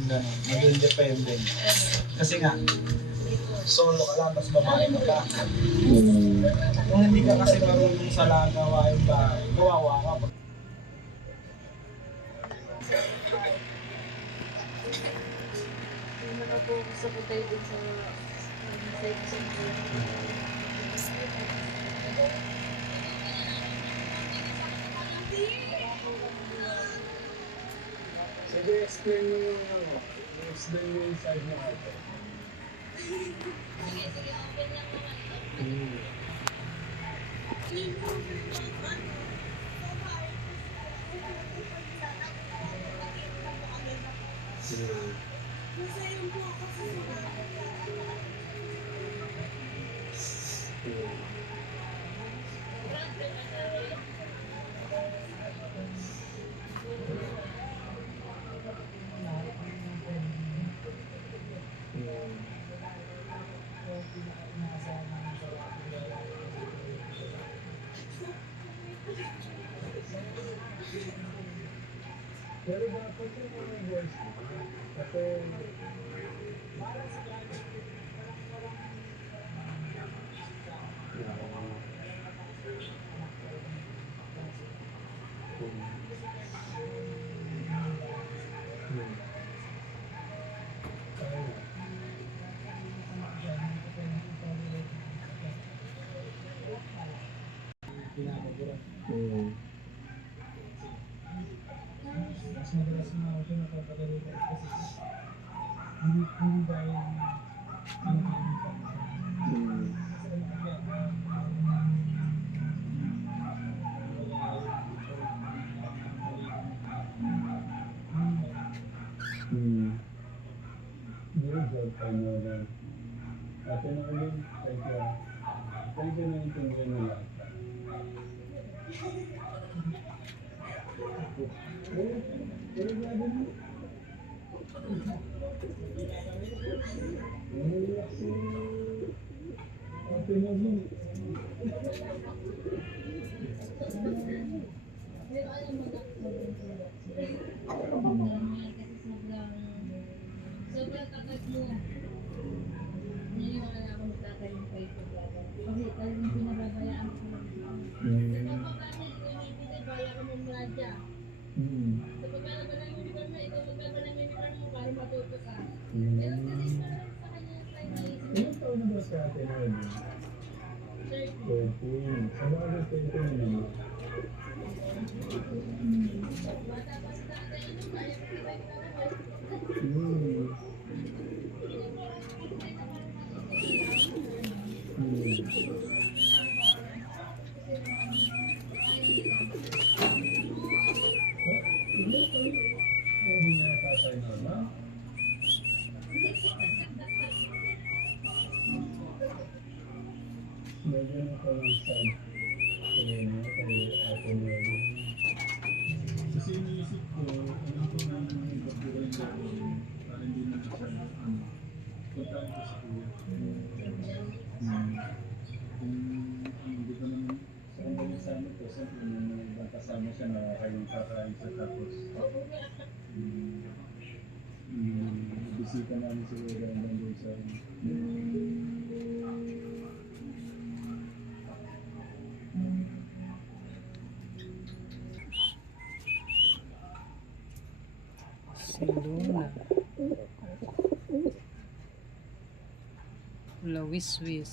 ng gano'n, maging independent. Kasi nga, solo ka lang, tapos babae ka pa. Kung hindi ka kasi marunong sa lahat ng gawain bahay, kawawa ka. Nakapokus ako tayo din sa section ko. Sige, explain mo yung ano, explain mo yung side mo ito. Pero dapat yung mga boys mo, kasi mas madalas na ako siya napapadali ko kasi hindi dahil sinasabi ka. Good job, ano lang. At yun ang ulit, thank you na intindihan mo lahat. Pero grabe mo. Umiiyak si Ate Magin. Sobrang takat mo. Naniniwala ako magtatalim kayo sa vlogger. Kasi talagang pinababayaan ko lang. Nagpapakasal ko yung ibigay, bala ko mong radya. Sa pagkala ng uniform mo, ikaw magkala ng uniform mo para matuto ka. Pero kasi parang sa kanya yung try na isip. Ilang taon na ba si Ate Magin? 13. Sa bagay 20 na naman. Bata pa sa tatay, ano, kaya ko ibay ka naman. Hindi niya tatay na. Medyo na parang sad. Kaya na, kaya Ate Magin. Kasi iniisip ko, alam ko na yung iba ko rin para hindi na siya puntahan ko sa kuya. Hindi ko naman sa kanya nagsama ko, siyempre may kasama siya na kayong kakain siya tapos bisita namin siguro hanggang doon sa Si Luna. Wala wis-wis.